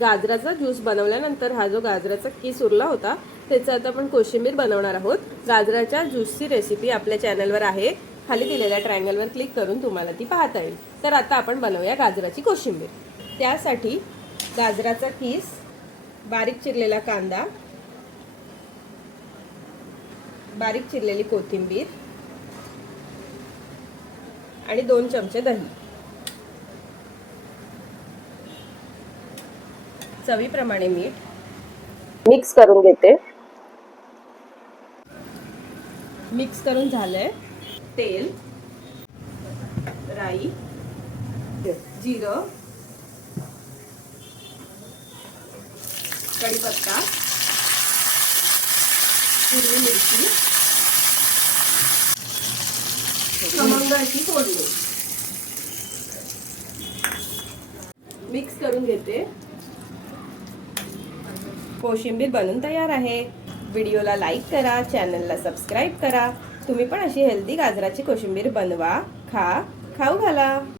गाजराचा ज्यूस बनवल्यानंतर हा जो गाजराचा किस उरला होता त्याचा आता आपण कोशिंबीर बनवणार आहोत। गाजराच्या ज्यूसची रेसिपी आपल्या चॅनलवर आहे, खाली दिलेल्या ट्रायंगलवर क्लिक करून तुम्हाला ती पाहता येईल। तर आता आपण बनवूया गाजराची कोशिंबीर। त्यासाठी गाजराचा किस, बारीक चिरलेला कांदा, बारीक चिरलेली कोथिंबीर आणि 2 चमचे दही, चवीप्रमाणे मीठ मिक्स करून घेते। मिक्स करून झालंय। तेल, राई, जिरं, कढीपत्ता, हिरवी मिरची, खमंग अशी फोडणी मिक्स करून घेते। कोशिंबीर बनून तयार आहे। व्हिडिओला लाईक करा, चॅनलला सबस्क्राईब करा। तुम्ही पण अशी हेल्दी गाजराची कोशिंबीर बनवा, खाऊ घाला।